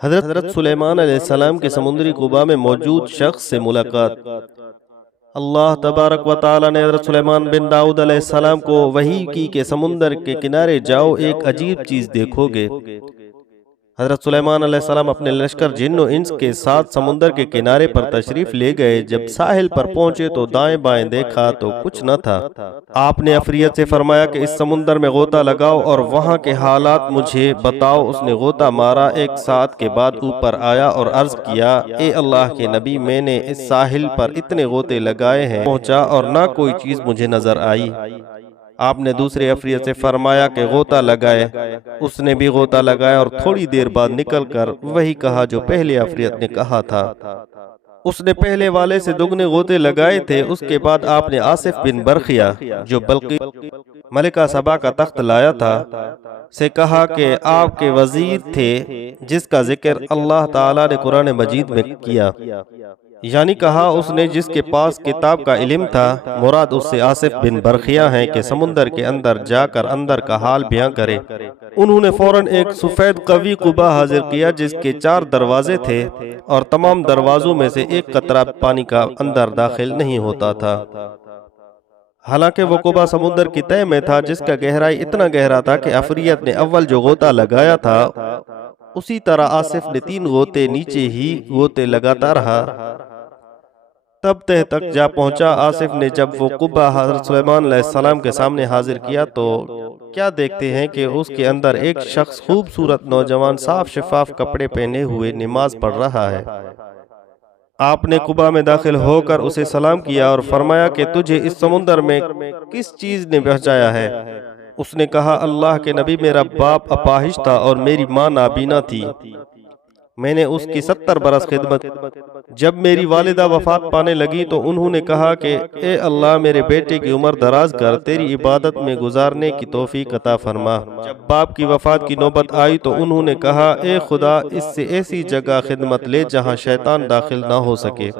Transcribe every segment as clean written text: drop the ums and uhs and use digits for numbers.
حضرت سلیمان علیہ السلام کے سمندری قبا میں موجود شخص سے ملاقات۔ اللہ تبارک و تعالی نے حضرت سلیمان بن داؤد علیہ السلام کو وحی کی کہ سمندر کے کنارے جاؤ، ایک عجیب چیز دیکھو گے۔ حضرت سلیمان علیہ السلام اپنے لشکر جن و انس کے ساتھ سمندر کے کنارے پر تشریف لے گئے۔ جب ساحل پر پہنچے تو دائیں بائیں دیکھا تو کچھ نہ تھا۔ آپ نے عفریت سے فرمایا کہ اس سمندر میں غوطہ لگاؤ اور وہاں کے حالات مجھے بتاؤ۔ اس نے غوطہ مارا، ایک ساتھ کے بعد اوپر آیا اور عرض کیا، اے اللہ کے نبی، میں نے اس ساحل پر اتنے غوطے لگائے ہیں، پہنچا اور نہ کوئی چیز مجھے نظر آئی۔ آپ نے دوسرے عفریت سے فرمایا کہ غوطہ لگائے۔ اس نے بھی غوطہ لگایا اور تھوڑی دیر بعد نکل کر وہی کہا جو پہلے عفریت نے کہا تھا۔ اس نے پہلے والے سے دگنے غوطے لگائے تھے۔ اس کے بعد آپ نے آصف بن برخیا جو بلقیس ملکہ سبا کا تخت لایا تھا سے کہا کہ آپ کے وزیر تھے جس کا ذکر اللہ تعالیٰ نے قرآن مجید میں کیا، یعنی کہا اس نے جس کے پاس کتاب کا علم تھا، مراد اس سے آصف بن برخیا ہیں کہ سمندر کے اندر جا کر اندر کا حال بیاں کرے۔ انہوں نے فوراً ایک سفید قوی قبا حاضر کیا جس کے 4 دروازے تھے اور تمام دروازوں میں سے ایک قطرہ پانی کا اندر داخل نہیں ہوتا تھا۔ حالانکہ وہ قبا سمندر کی تہہ میں تھا جس کا گہرائی اتنا گہرا تھا کہ عفریت نے اول جو غوطہ لگایا تھا اسی طرح آصف نے 3 غوطے نیچے ہی غوطے لگاتا رہا، تب تہ تک جا پہنچا۔ آصف نے جب وہ قبا حضرت سلیمان علیہ السلام کے سامنے حاضر کیا تو کیا دیکھتے ہیں کہ اس کے اندر ایک شخص خوبصورت نوجوان صاف شفاف کپڑے پہنے ہوئے نماز پڑھ رہا ہے۔ آپ نے قبا میں داخل ہو کر اسے سلام کیا اور فرمایا کہ تجھے اس سمندر میں کس چیز نے پہنچایا ہے؟ اس نے کہا، اللہ کے نبی، میرا باپ اپاہج تھا اور میری ماں نابینا تھی۔ میں نے اس کی 70 برس خدمت۔ جب میری والدہ وفات پانے لگی تو انہوں نے کہا کہ اے اللہ، میرے بیٹے کی عمر دراز کر، تیری عبادت میں گزارنے کی توفیق عطا فرما۔ جب باپ کی وفات کی نوبت آئی تو انہوں نے کہا، اے خدا، اس سے ایسی جگہ خدمت لے جہاں شیطان داخل نہ ہو سکے،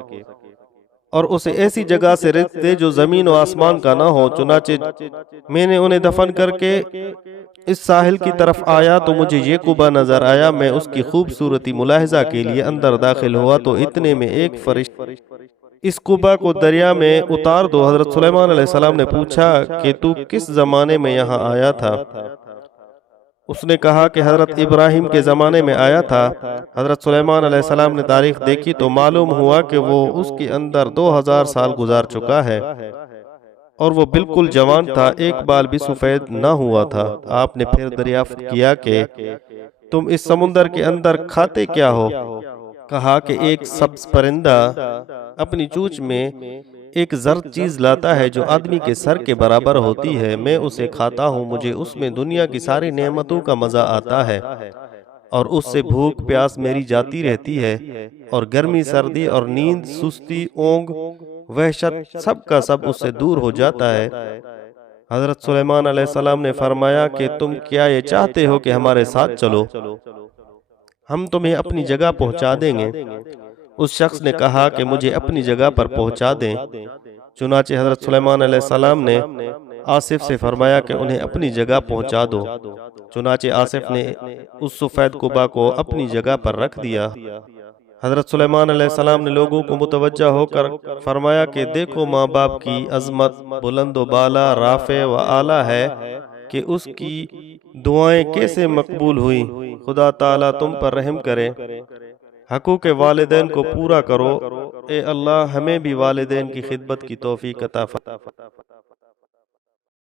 اور اسے ایسی جگہ سے رزق دے جو زمین و آسمان کا نہ ہو۔ چنانچہ میں نے انہیں دفن کر کے اس ساحل کی طرف آیا تو مجھے یہ قبا نظر آیا۔ میں اس کی خوبصورتی ملاحظہ کے لیے اندر داخل ہوا تو اتنے میں ایک فرشتہ اس قبا کو دریا میں اتار دو۔ حضرت سلیمان علیہ السلام نے پوچھا کہ تو کس زمانے میں یہاں آیا تھا؟ اس نے کہا کہ حضرت ابراہیم کے زمانے میں آیا تھا۔ حضرت سلیمان علیہ السلام نے تاریخ دیکھی تو معلوم ہوا کہ وہ اس کے اندر 2000 سال گزار چکا ہے اور وہ بالکل جوان تھا، ایک بال بھی سفید نہ ہوا تھا۔ آپ نے پھر دریافت کیا کہ تم اس سمندر کے اندر کھاتے کیا ہو؟ کہا کہ ایک سبز پرندہ اپنی چونچ میں ایک زرد چیز لاتا ہے جو آدمی کے سر کے برابر ہوتی ہے، میں اسے کھاتا ہوں، مجھے اس میں دنیا کی ساری نعمتوں کا مزہ آتا ہے اور اس سے بھوک پیاس میری جاتی رہتی ہے، اور گرمی سردی اور نیند سستی اونگ وحشت سب کا سب اس سے دور ہو جاتا ہے۔ حضرت سلیمان علیہ السلام نے فرمایا کہ تم کیا یہ چاہتے ہو کہ ہمارے ساتھ چلو؟ ہم تمہیں اپنی جگہ پہنچا دیں گے۔ اس شخص نے کہا کہ مجھے اپنی جگہ پر پہنچا دیں۔ چنانچہ حضرت سلیمان علیہ السلام نے آصف سے فرمایا کہ انہیں اپنی جگہ پہنچا دو۔ چنانچہ آصف نے اس سفید قبا کو اپنی جگہ پر رکھ دیا۔ حضرت سلیمان علیہ السلام نے لوگوں کو متوجہ ہو کر فرمایا کہ دیکھو ماں باپ کی عظمت بلند و بالا، رافع و اعلیٰ ہے کہ اس کی دعائیں کیسے مقبول ہوئیں۔ خدا تعالیٰ تم پر رحم کرے، حقوق والدین کو پورا کرو۔ اے اللہ، ہمیں بھی والدین کی خدمت کی توفیق عطا فرما۔